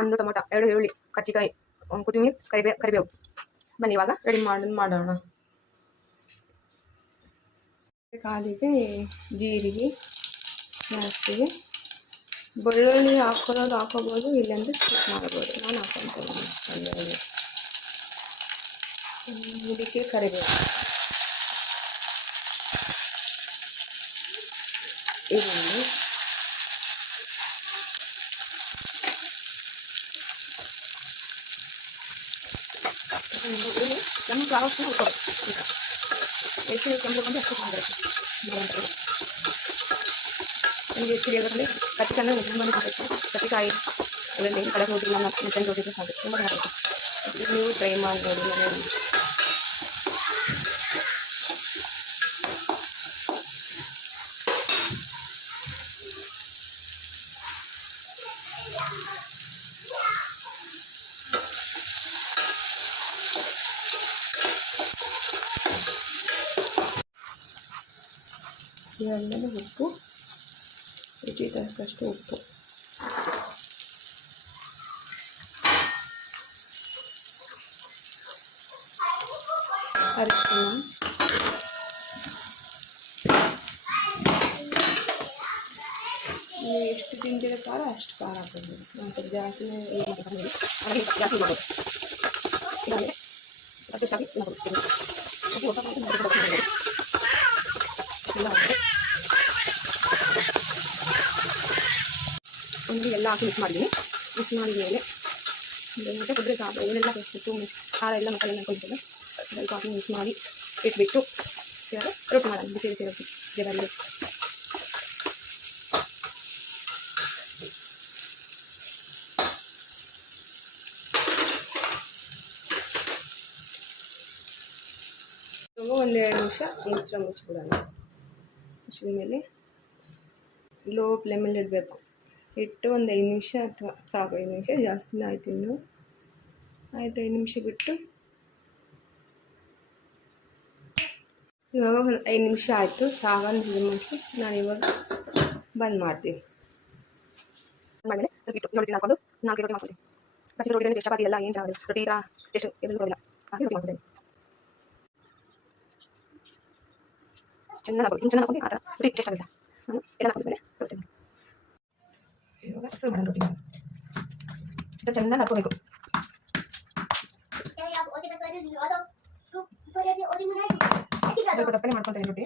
ಒಂದು ಟೊಮೊಟೊ, 2 ಈರುಳ್ಳಿ, ಕರ್ಜಿಕಾಯಿ, ಕೊತ್ತಂಬರಿ, ಕರಿಬೇವು. ಬನ್ನಿ ಇವಾಗ ರೆಡಿ ಮಾಡೋಣ. ಕಾಲಿಗೆ ಜೀರಿಗೆ, ಸಾಸಿವೆ, ಬೆಳ್ಳುಳ್ಳಿ ಹಾಕೋಬೋದು, ಇಲ್ಲಾಂದರೆ ಸ್ಕಿಪ್ ಮಾಡ್ಬೋದು. ನಾನು ಹಾಕೊಳ್ತೀನಿ. ಇದಕ್ಕೆ ಕರಿಬೇವು, ಈರುಳ್ಳಿ, ನಮ್ಮ ಫ್ಲವರ್ಸ್ನ ಹುಡ್ಕೋದು. ಎಷ್ಟು ಕೆಂಪು ಅಷ್ಟು ಚೆನ್ನಾಗಿರುತ್ತೆ. ನನಗೆ ಎಷ್ಟು ಬೇಗದಲ್ಲಿ ಕತ್ತಿಕನ್ನ ತುಂಬ ಮಾಡಬೇಕು. ಕತ್ತಿಕಾಯಿ ಅದರಲ್ಲಿ ಕಡಲೆ ರೋಟಿ, ಮಟನ್ ರೋಟಿ ಸಾಕು, ತುಂಬ ಚೆನ್ನಾಗಿರುತ್ತೆ. ನೀವು ಟ್ರೈ ಮಾಡಿ ನೋಡಿ ಮನೆಯಲ್ಲಿ. ಇವೆಲ್ಲನೂ ಉಪ್ಪು, ರುಚಿಗೆ ತಕ್ಕಷ್ಟು ಉಪ್ಪು, ಅರಿಶಿನ, ನೀವು ಎಷ್ಟು ತಿಂದಿರೋ ಖಾರ ಅಷ್ಟು ಖಾರ ಹಾಕೋದು. ನಾನು ಸ್ವಲ್ಪ ಜಾಸ್ತಿನೇ ಜಾಸ್ತಿ ಮಾಡೋದು. ಇದಾದರೆ ಅಷ್ಟಾಗಿ ಒಂದು ಎಲ್ಲ ಹಾಕಿ ಮಿಕ್ಸ್ ಮಾಡಿದ್ದೀನಿ. ಮಿಕ್ಸ್ ಮಾಡಿದ ಮೇಲೆ ಮತ್ತು ಕೊಬ್ಬರಿ ಸಾಕು ಏನೆಲ್ಲ ಬೇಕಿತ್ತು, ಖಾರ ಎಲ್ಲ ಮಸಾಲೆ ಹಾಕೊಂಡಿದ್ದೆಲ್ಲ ಸ್ವಲ್ಪ ಹಾಕಿ ಮಿಕ್ಸ್ ಮಾಡಿ ಇಟ್ಬಿಟ್ಟು ಇವಾಗ ರೊಟ್ಟಿ ಮಾಡೋಣ. ಬಿಸಿ ಬಿಸಿ ರೊಟ್ಟಿ ಜಗಲ್ಲಿ ಒಂದು 2 ನಿಮಿಷ ಮುಚ್ಚಿಬಿಡೋಣ. ಮುಚ್ಚಿದ ಮೇಲೆ ಲೋ ಫ್ಲೇಮಲ್ಲಿ ಇಡಬೇಕು. ಇಟ್ಟು ಒಂದು 5 ನಿಮಿಷ ಅಥವಾ ಸಾಕು, 5 ನಿಮಿಷ ಜಾಸ್ತಿನೇ ಆಯ್ತು. ಇನ್ನು ಆಯಿತು, 5 ನಿಮಿಷ ಬಿಟ್ಟು ಇವಾಗ ಒಂದು 5 ನಿಮಿಷ ಆಯಿತು. ಸಾಗನ್ನು ಮಾಡಿ ನಾನು ಇವಾಗ ಬಂದ್ ಮಾಡ್ತೀನಿ. ಆಮೇಲೆ ಸ್ವಲ್ಪ ಇಟ್ಟು ನೋಡಿ ಹಾಕೊಂಡು 4 ರೊಟ್ಟಿ ಮಾಡ್ಕೊತೀನಿ. ಕಚ್ಚಿ ರೊಟ್ಟಿ ಚಪಾತಿ ಎಲ್ಲ ಏನು ಚೆನ್ನಾಗಿ ರೊಟ್ಟಿ ಟೇಸ್ಟ್ ಎಲ್ಲರೂ ಬರೋಲ್ಲ. ಹಾಕಿ ರೊಟ್ಟಿ ಮಾಡ್ಕೊತೀನಿ. ಚೆನ್ನಾಗಿ ಹಾಕೊಂಡು ಆ ಥರ ರೊಟ್ಟಿ ಟೇಸ್ಟ್ ಆಗುತ್ತೆ. ನಾನು ಎಲ್ಲ ಹಾಕಿದ್ಮೇಲೆ ಕೊಡ್ತೀನಿ. ಇವಾಗ ಸರ್ವ್ ಮಾಡೋಣ. ರೊಟ್ಟಿ ಚೆನ್ನಾಗಿ ಹಾಕೋಬೇಕು. ಸ್ವಲ್ಪ ದಪ್ಪನೆ ಮಾಡ್ಕೊತೀನಿ ರೊಟ್ಟಿ.